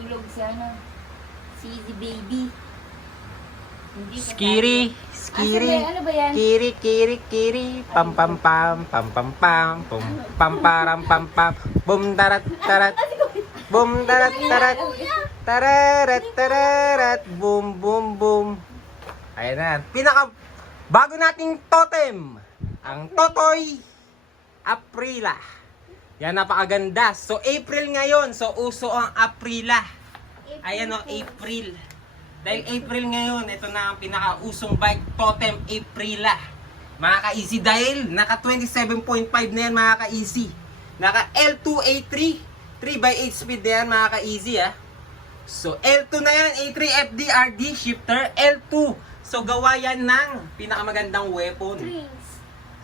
Tulog sa ano. Si Easy Baby. Hindi pa Skiri, tayo. skiri, Ano ba yan? kiri, kiri, kiri, pam pam pam, pam pam pam, pum pam param pam pam, bum tarat tarat, bum tarat tarat, tararat tararat, bum bum bum. Ayan na, pinaka bago nating totem, ang Totoy Aprila. Yan, napakaganda. So April ngayon, so uso ang Aprila. Ayan o, April. Dahil April ngayon, ito na ang pinakausong bike, Totem Aprila. Mga ka-easy, dahil naka 27.5 na yan mga ka-easy. Naka L2A3, 3x8 speed na yan mga ka-easy ha. So L2 na yan, A3 FDRD shifter, L2. So gawa yan ng pinakamagandang weapon.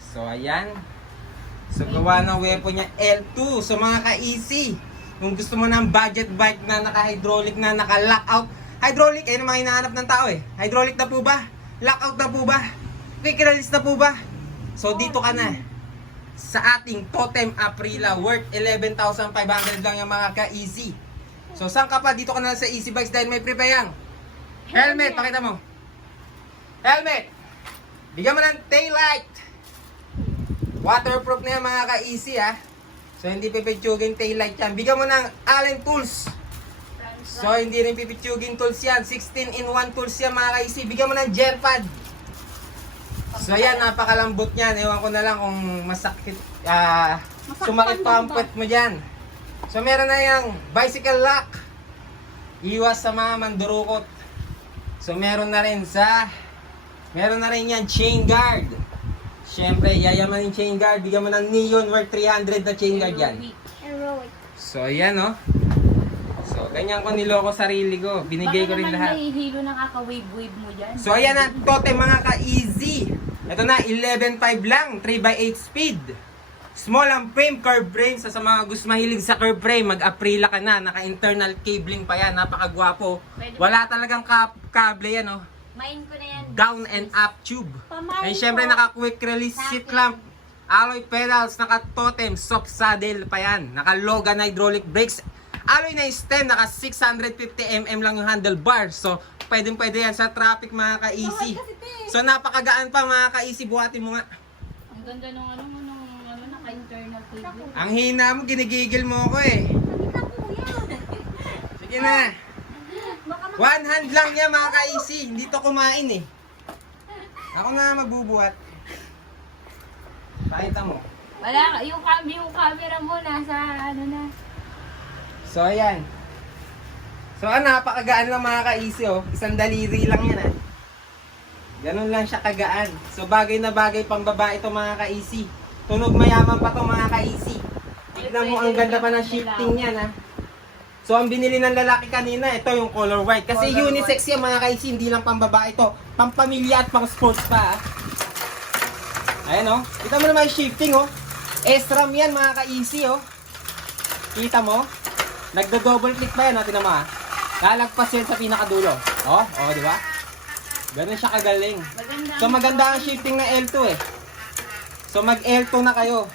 So ayan. So gawa ng weapon niya L2. So mga ka-easy, kung gusto mo ng budget bike na naka-hydraulic na naka-lockout, hydraulic, ayun ang mga hinahanap ng tao eh. Hydraulic na po ba? Lockout na po ba? Quick release na po ba? So dito ka na sa ating Totem Aprila, worth 11,500 lang yung mga ka-easy. So saan ka pa? Dito ka na sa Easy Bikes dahil may prepayang helmet, pakita mo. Helmet! Bigyan mo ng tail light. Waterproof na yan mga ka-easy ha. So hindi pipitsugin tail light yan. Bigyan mo ng Allen tools. So hindi rin pipitsugin tools yan. 16-in-1 tools yan mga ka-easy. Bigyan mo ng gel pad. So yan, napakalambot yan. Ewan ko na lang kung masakit, sumakit pa ang puwet mo dyan. So meron na yung bicycle lock. Iwas sa mga mandurukot. So meron na rin yan chain guard. Siyempre, yayaman yung chain guard. Bigyan mo ng neon worth 300 na chain guard yan. So ayan oh. So ganyan ko niloko sarili ko. Binigay ko rin lahat. Baka naman may hilo ng aka-wave-wave mo dyan. So ayan na, Totem mga ka-easy. Ito na, 11.5 lang, 3x8 speed. Small ang frame, curve frame. Sa mga gusto mahilig sa curve frame, mag-Aprila ka na. Naka-internal cabling pa yan, napakagwapo. Wala talagang kable yan oh. Main ko na yan. Down and up tube. Pamain And syempre ko. naka-quick release seat clamp. Alloy pedals, naka-Totem, soft saddle pa yan. Naka-Logan hydraulic brakes. Alloy na stem, naka 650mm lang yung handlebar. So, pwede yan sa traffic mga ka-easy. So, napakagaan pa mga ka-easy. Buhatin mo nga. Ang ganda nung naka-internal cable. Ang hina mo, ginigigil mo ako eh. Sige na. One hand lang yan mga ka-easy. Hindi to kumain eh. Ako na magbubuhat. Pakita mo. Wala, yung camera mo nasa ano na. So, ayan. So, napakagaan lang mga ka-easy, oh. Isang daliri lang yan, ah. Ganun lang siya kagaan. So, bagay na bagay pang babae ito mga ka-easy. Tunog mayaman pa to mga ka-easy. Tignan mo, ang ganda pa ng shifting yan, ah. So, ang binili ng lalaki kanina, ito yung color white. Kasi Color unisex yan mga ka-easy, hindi lang pang babae ito. Pang pamilya at pang sports pa, ah. Ayan, oh. Kita mo naman yung shifting, oh. S-ram yan mga ka-easy, oh. Kita mo? Nagdo-double click pa yan, natin naman. Lalagpas yan sa pinakadulo. Oh, di ba? Ganun siya kagaling. So maganda ang shifting na L2 eh. So mag L2 na kayo.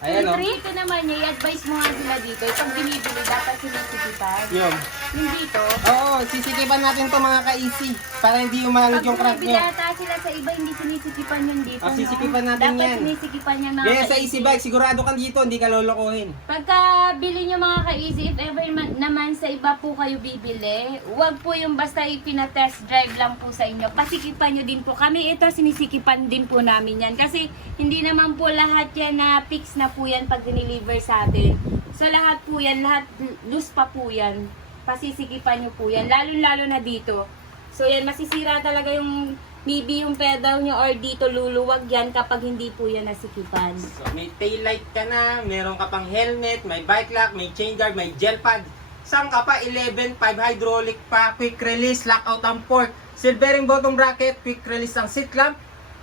Ayan oh. Ito naman niya, i-advise mo nga sila dito. Itong binibili, dapat sinisikipan. Yun. Yung dito, Oo, sisikipan natin to mga ka-easy. Para hindi umalag pag yung crack binibili nyo. ata sila sa iba, hindi sinisikipan yun dito. Sisikipan natin dapat yan. sinisikipan yan mga Kaya sa Easy Bike, sigurado kang dito, hindi ka lolokohin. Pagka bili nyo mga ka-easy, if ever naman sa iba po kayo bibili, huwag po yung basta ipina-test drive lang po sa inyo. Pasikipan nyo din po. Kami ito, sinisikipan din po namin yan. Kasi hindi naman po lahat yan na fix na po yan pag diniliver sa atin. So lahat po yan, lahat loose pa po yan. Pasisikipan nyo po yan. Lalo-lalo na dito. So yan, masisira talaga yung maybe yung pedal nyo or dito luluwag yan kapag hindi po yan nasikipan. So may tail light ka na, meron ka pang helmet, may bike lock, may chain guard, may gel pad. Saan ka pa? 11.5 hydraulic pa, quick release, lockout ang port, silvering bottom bracket, quick release ang seat clamp.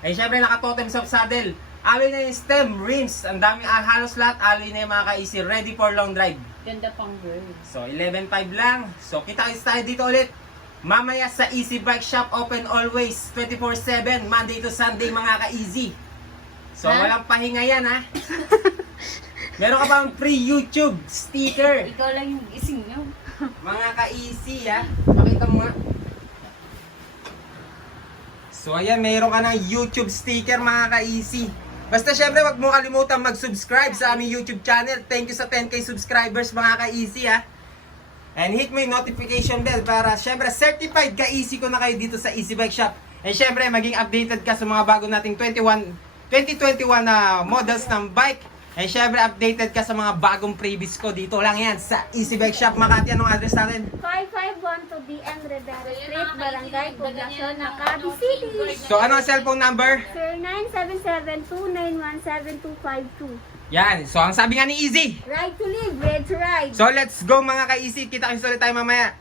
Ay syempre naka-Totem soft saddle. Alloy na yung stem, rims, ang daming halos lahat, alloy na yung mga ka-easy, ready for long drive. Ganda pang girl. So 11.5 lang. So kita-kits tayo dito ulit. Mamaya sa Easy Bike Shop, open always, 24/7, Monday to Sunday mga ka-easy. So walang pahinga yan ha. Meron ka pang free YouTube sticker. Ikaw lang yung gising nyo. Mga ka-easy ha. Pakita mo nga. So ayan, mayroon ka ng YouTube sticker mga ka-easy. Basta syempre wag mo kalimutan mag-subscribe sa aming YouTube channel. Thank you sa 10k subscribers mga ka-easy ha. And hit mo yung notification bell para syempre certified ka-easy ko na kayo dito sa Easy Bike Shop. And syempre maging updated ka sa mga bago nating 2021 na models ng bike. And syempre updated ka sa mga bagong previous ko dito lang yan sa Easy Bike Shop. Makati, anong address natin? 551 BM Rivera Street, Barangay Poblacion, Makati City. So ano ang cellphone number? 0977-291-7252. Yan. So ang sabi nga ni Easy. Ride to live, ready to ride. So let's go mga ka-easy. Kita-kits ulit tayo mamaya.